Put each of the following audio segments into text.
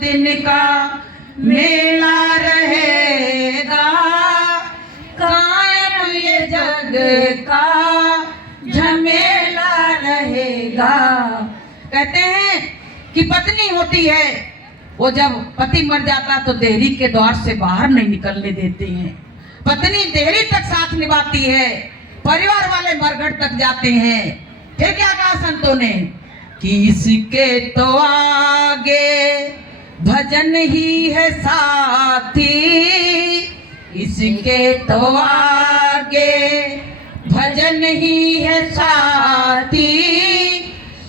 दिन का मेला रहेगा, कायम ये जग का झमेला रहेगा। कहते हैं कि पत्नी होती है, वो जब पति मर जाता तो देहरी के द्वार से बाहर नहीं निकलने देते हैं। पत्नी देहरी तक साथ निभाती है, परिवार वाले मरघट तक जाते हैं। फिर क्या कहा संतों ने कि इसके तो आगे भजन ही है साथी, इसके तो आगे भजन ही है साथी,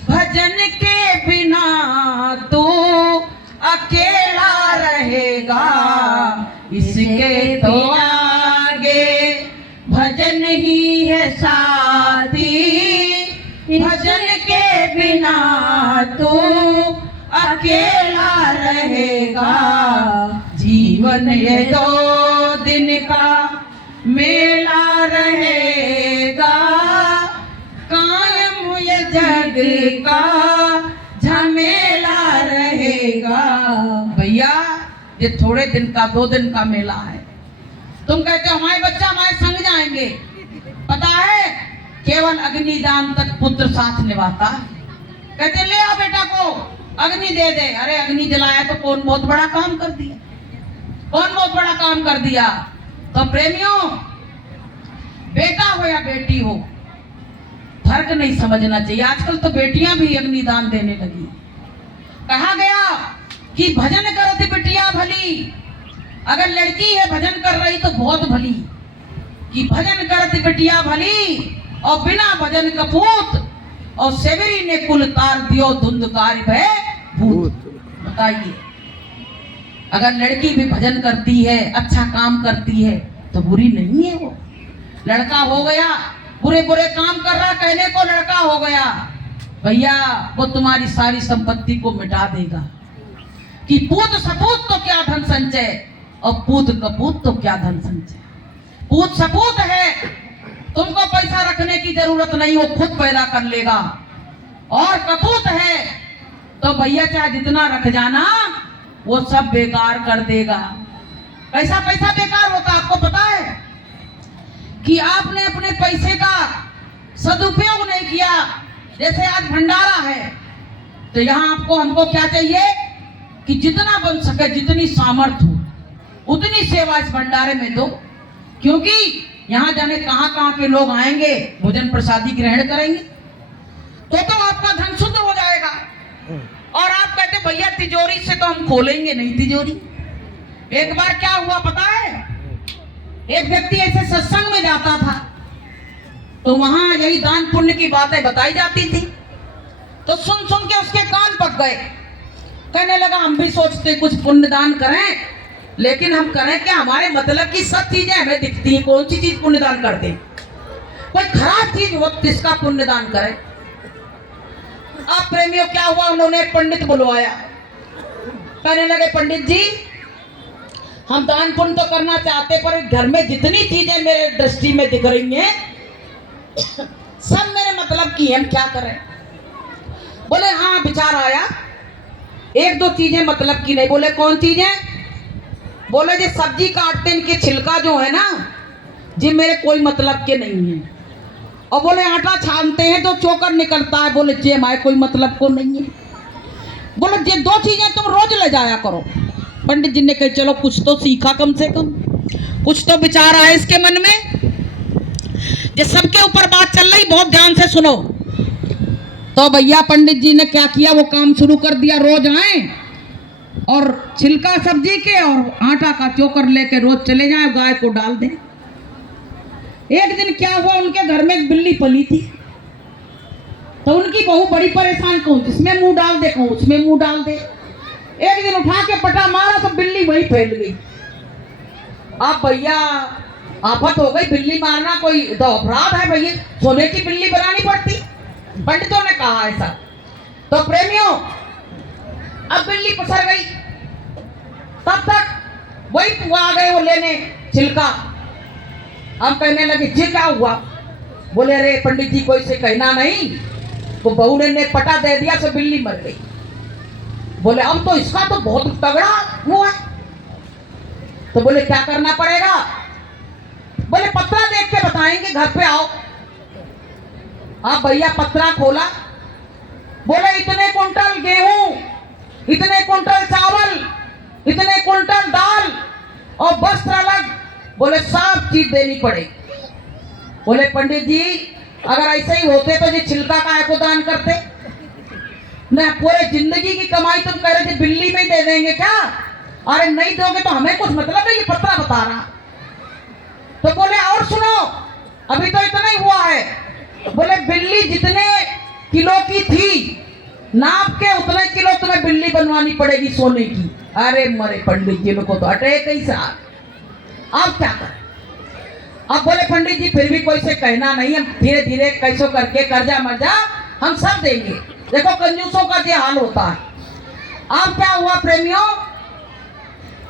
भजन के बिना तू अकेला रहेगा। इसके तो आगे भजन ही है साथी, भजन के बिना तू अकेला रहेगा। जीवन ये 2 दिन का मेला रहेगा, कायम ये जग का झमेला रहेगा। भैया ये थोड़े दिन का 2 दिन का मेला है। तुम कहते हो हमारे बच्चा हमारे संग जाएंगे, पता है केवल अग्निदान तक पुत्र साथ निभाता है। कहते ले आओ बेटा को अग्नि दे दे। अरे अग्नि जलाया तो कौन बहुत बड़ा काम कर दिया, कौन बहुत बड़ा काम कर दिया। तो प्रेमियों, बेटा हो या बेटी हो फर्क नहीं समझना चाहिए। आजकल तो बेटियां भी अग्निदान देने लगी। कहा गया कि भजन करती बिटिया भली, अगर लड़की है भजन कर रही तो बहुत भली, कि भजन करती बिटिया भली और बिना भजन कपूत, और सेवरी ने कुल तार दियो धुंधकारी भय भूत। बताइए, अगर लड़की भी भजन करती है, अच्छा काम करती है तो बुरी नहीं है वो। लड़का हो गया बुरे बुरे काम कर रहा, कहने को लड़का हो गया, भैया वो तुम्हारी सारी संपत्ति को मिटा देगा। कि पूत सपूत तो क्या धन संचय, और पूत कपूत तो क्या धन संचय। पूत सपूत है, तुमको पैसा रखने की जरूरत नहीं, वो खुद पैदा कर लेगा। और कपूत है तो भैया चाहे जितना रख जाना वो सब बेकार कर देगा। पैसा पैसा बेकार होता, आपको पता है कि आपने अपने पैसे का सदुपयोग नहीं किया। जैसे आज भंडारा है तो यहाँ आपको हमको क्या चाहिए कि जितना बन सके, जितनी सामर्थ्य हो उतनी सेवा इस भंडारे में दो, क्योंकि यहाँ जाने कहाँ कहाँ के लोग आएंगे, भोजन प्रसादी ग्रहण करेंगे, तो आपका धन शुद्ध हो जाएगा। और आप कहते भैया तिजोरी से तो हम खोलेंगे नहीं तिजोरी। एक बार क्या हुआ पता है, एक व्यक्ति ऐसे सत्संग में जाता था तो वहां यही दान पुण्य की बातें बताई जाती थी, तो सुन सुन के उसके कान पक गए। कहने लगा हम भी सोचते कुछ पुण्य दान करें, लेकिन हम करें क्या, हमारे मतलब की सब चीजें हमें दिखती हैं, कौन सी चीज पुण्यदान करते, कोई खराब चीज हो किसका पुण्यदान करें। अब प्रेमियों क्या हुआ, उन्होंने पंडित बुलवाया। कहने लगे पंडित जी हम दान पुण्य तो करना चाहते, पर घर में जितनी चीजें मेरे दृष्टि में दिख रही हैं सब मेरे मतलब की है, हम क्या करें। बोले हाँ विचार आया, 1-2 चीजें मतलब की नहीं। बोले कौन चीजें। बोले जो सब्जी काटते इनके छिलका जो है ना, जी मेरे कोई मतलब के नहीं है। और बोले आटा छानते हैं तो चोकर निकलता है, बोले जे हमारे कोई मतलब को नहीं है। बोले ये 2 चीजें तुम रोज ले जाया करो। पंडित जी ने कहा चलो कुछ तो सीखा, कम से कम कुछ तो विचार आया इसके मन में। ये सबके ऊपर बात चल रही, बहुत ध्यान से सुनो। तो भैया पंडित जी ने क्या किया, वो काम शुरू कर दिया। रोज आए और छिलका सब्जी के और आटा का चोकर लेके रोज चले जाएं, गाय को डाल दें। एक दिन क्या हुआ, उनके घर में एक बिल्ली पली थी, तो उनकी बहू बड़ी परेशान, कहूँ जिसमें मुंह डाल दे, कहूँ उसमें मुंह डाल दे। एक दिन उठा के पटा मारा तो बिल्ली वहीं फैल गई। अब भैया आफत हो गई, बिल्ली मारना कोई तो अपराध है भैया, सोने की बिल्ली बनानी पड़ती, पंडितों ने कहा ऐसा। तो प्रेमियों अब बिल्ली पसर गई, तब तक वही आ गए वो लेने छिलका। हम कहने लगे जी क्या हुआ। बोले अरे पंडित जी को इसे कहना नहीं, वो बहू ने पटा दे दिया, सो बिल्ली मर गई। बोले अब तो इसका तो बहुत तगड़ा हुआ है। तो बोले क्या करना पड़ेगा? बोले पत्रा देख के बताएंगे, घर पे आओ। आप भैया पत्रा खोला, बोले इतने कुंटल गेहूं, इतने कुंटल चावल, इतने कुंटल दाल और वस्त्र अलग, बोले सब चीज देनी पड़ेगी। बोले पंडित जी अगर ऐसे ही होते तो ये छिलका काहे को दान करते? ना पूरे जिंदगी की कमाई तुम कह रहे थे बिल्ली में ही दे देंगे क्या? अरे नहीं दोगे तो हमें कुछ मतलब है, ये पत्रा बता रहा। तो बोले और सुनो, अभी तो इतना ही हुआ है। बोले बिल्ली जितने किलो की थी नाप के उतने किलो तुम्हें बिल्ली बनवानी पड़ेगी सोने की। अरे मरे पंडित जी को तो अटैक कैसा, आप क्या करें? अब बोले पंडित जी फिर भी कोई से कहना नहीं, हम धीरे धीरे कैसो करके कर्जा मर्जा हम सब देंगे। देखो कंजूसों का ये हाल होता है। अब क्या हुआ प्रेमियों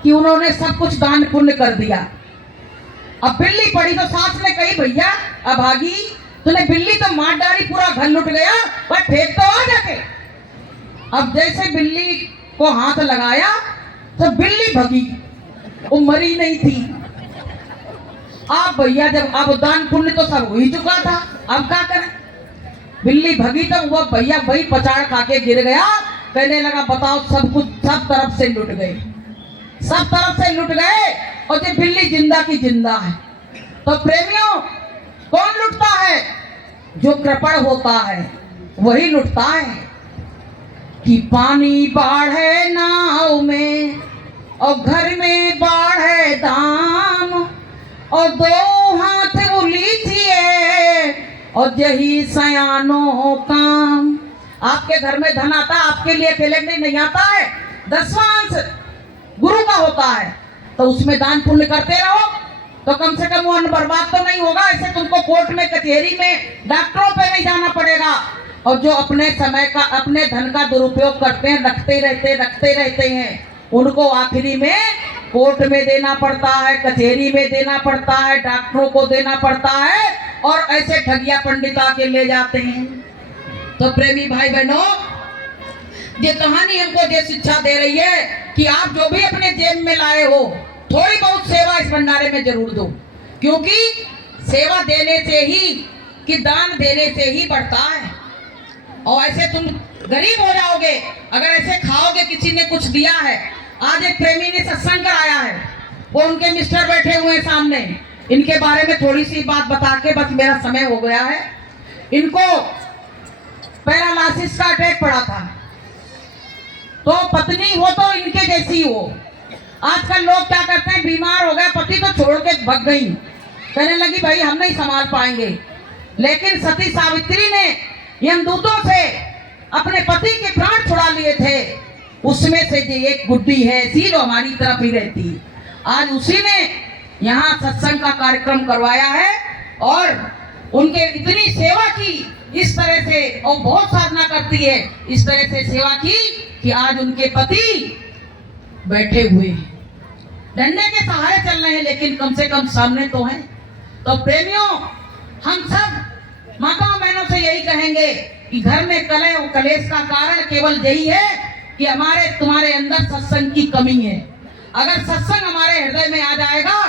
कि उन्होंने सब कुछ दान पुण्य कर दिया। अब बिल्ली पड़ी तो सास ने कही भैया अभागी तूने बिल्ली तो मार डाली, पूरा घर लुट गया, भाई फेंक तो आ जाके। अब जैसे बिल्ली को हाथ लगाया तो बिल्ली भगी, वो मरी नहीं थी। आप भैया जब अब दान पुण्य तो सब हो ही चुका था, अब क्या करें? बिल्ली भगी तो वो भैया वही पचाड़ खा के गिर गया। कहने लगा बताओ सब कुछ सब तरफ से लुट गए, सब तरफ से लुट गए और ये बिल्ली जिंदा की जिंदा है। तो प्रेमियों कौन लुटता है? जो कृपण होता है वही लुटता है। कि पानी बाढ़ है नाव में और घर में बाढ़ है दाम, और दो हाथ उली थी और यही सयानो काम। आपके घर में धन आता, आपके लिए अकेले नहीं आता है। 10वां अंश गुरु का होता है, तो उसमें दान पुण्य करते रहो तो कम से कम वो अन्न बर्बाद तो नहीं होगा। ऐसे तुमको कोर्ट में कचहरी में डॉक्टरों पे नहीं जाना पड़ेगा। और जो अपने समय का अपने धन का दुरुपयोग करते हैं, रखते रहते हैं, उनको आखिरी में कोर्ट में देना पड़ता है, कचहरी में देना पड़ता है, डॉक्टरों को देना पड़ता है, और ऐसे ठगिया पंडित आके ले जाते हैं। तो प्रेमी भाई बहनों ये कहानी हमको ये शिक्षा दे रही है कि आप जो भी अपने जेब में लाए हो थोड़ी बहुत सेवा इस भंडारे में जरूर दो, क्योंकि सेवा देने से ही कि दान देने से ही बढ़ता है। और ऐसे तुम गरीब हो जाओगे अगर ऐसे खाओगे, किसी ने कुछ दिया है। आज एक प्रेमी ने सत्संग कराया है, वो उनके मिस्टर बैठे हुए हैं सामने, इनके बारे में थोड़ी सी बात बता के बस मेरा समय हो गया है। इनको पैरालिसिस का अटैक पड़ा था, तो पत्नी हो तो इनके जैसी हो। आजकल लोग क्या करते हैं, बीमार हो गए पति तो छोड़ के भग गई, कहने लगी भाई हम नहीं संभाल पाएंगे। लेकिन सती सावित्री ने यमदूतों से अपने पति के प्राण छुड़ा लिए थे। उसमें से जो एक गुड्डी है ऐसी जो हमारी तरफ ही रहती है, आज उसी ने यहाँ सत्संग का कार्यक्रम करवाया है और उनके इतनी सेवा की इस तरह से, और बहुत साधना करती है, इस तरह से सेवा की कि आज उनके पति बैठे हुए हैं, डंडे के सहारे चल रहे हैं, लेकिन कम से कम सामने तो हैं। तो प्रेमियों हम सब माताओं बहनों से यही कहेंगे कि घर में कलह और कलेश का कारण केवल यही है कि हमारे तुम्हारे अंदर सत्संग की कमी है। अगर सत्संग हमारे हृदय में आ जाएगा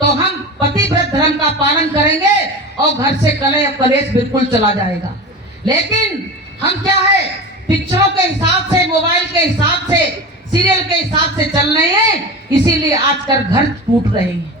तो हम पतिव्रत धर्म का पालन करेंगे और घर से कलह और कलेश बिल्कुल चला जाएगा। लेकिन हम क्या है, पिक्चरों के हिसाब से, मोबाइल के हिसाब से, सीरियल के हिसाब से चल रहे हैं, इसीलिए आजकल घर टूट रहे हैं।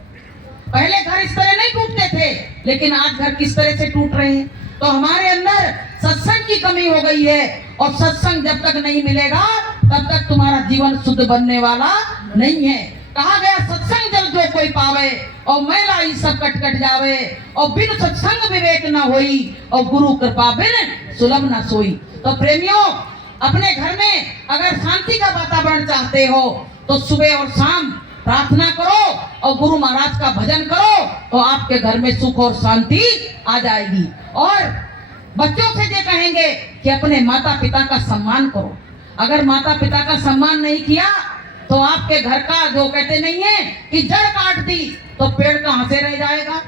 पहले घर इस तरह नहीं टूटते थे, लेकिन आज घर किस तरह से टूट रहे हैं। तो हमारे अंदर सत्संग की कमी हो गई है, और सत्संग जब तक नहीं मिलेगा तब तक तुम्हारा जीवन शुद्ध बनने वाला नहीं है। कहा गया सत्संग जल जो कोई पावे और मैला ई सब कट कट जावे, और बिन सत्संग विवेक न होई और गुरु कृपा बिन सुलभ न सोई। तो प्रेमियों अपने घर में अगर शांति का वातावरण चाहते हो तो सुबह और शाम प्रार्थना करो और गुरु महाराज का भजन करो, तो आपके घर में सुख और शांति आ जाएगी। और बच्चों से ये कहेंगे कि अपने माता पिता का सम्मान करो। अगर माता पिता का सम्मान नहीं किया तो आपके घर का, जो कहते नहीं है कि जड़ काट दी तो पेड़ कहां से रह जाएगा।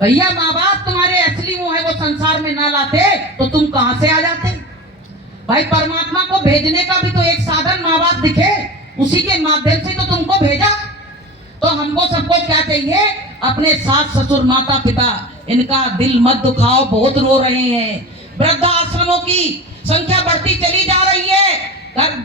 भैया माँ बाप तुम्हारे असली वो है, वो संसार में ना लाते तो तुम कहां से आ जाते। भाई परमात्मा को भेजने का भी तो एक साधन माँ बाप दिखे, उसी के माध्यम से तो तुमको भेजा। तो हमको सबको क्या चाहिए, अपने सास ससुर माता पिता इनका दिल मत दुखाओ, बहुत रो रहे हैं। वृद्धाश्रमों की संख्या बढ़ती चली जा रही है,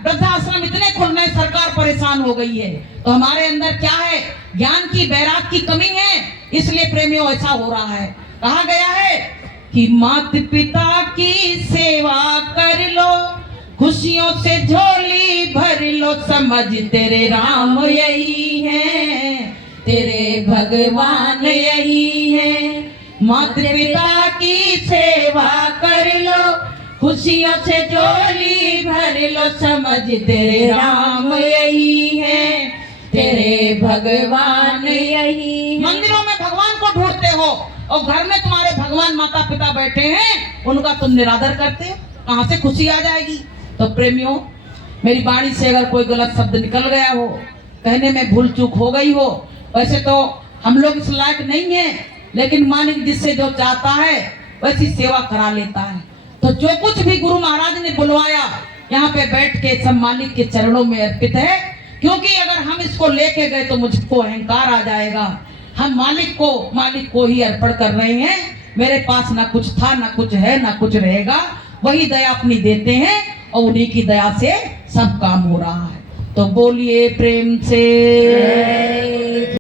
वृद्धाश्रम इतने खुल रहे, सरकार परेशान हो गई है। तो हमारे अंदर क्या है, ज्ञान की बैराग की कमी है, इसलिए प्रेमियों ऐसा हो रहा है। कहा गया है कि माता पिता की सेवा कर लो, खुशियों से झोली भर लो, समझ तेरे राम यही है, तेरे भगवान यही है। माता पिता की सेवा कर लो, खुशियों से झोली भर लो, समझ तेरे राम यही है, तेरे भगवान यही। मंदिरों में भगवान को ढूंढते हो और घर में तुम्हारे भगवान माता पिता बैठे हैं, उनका तुम निरादर करते हो, कहां से खुशी आ जाएगी। तो प्रेमियों, मेरी वाणी से अगर कोई गलत शब्द निकल गया हो, कहने में भूल चूक हो गई हो, वैसे तो हम लोग इस लायक नहीं है, लेकिन मालिक जिससे जो चाहता है वैसी सेवा करा लेता है। तो जो कुछ भी गुरु महाराज ने बुलवाया यहाँ पे बैठ के सब मालिक के चरणों में अर्पित है, क्योंकि अगर हम इसको लेके गए तो मुझको अहंकार आ जाएगा। हम मालिक को ही अर्पण कर रहे हैं। मेरे पास ना कुछ था, ना कुछ है, ना कुछ रहेगा, वही दया अपनी देते हैं और उन्हीं की दया से सब काम हो रहा है। तो बोलिए प्रेम से।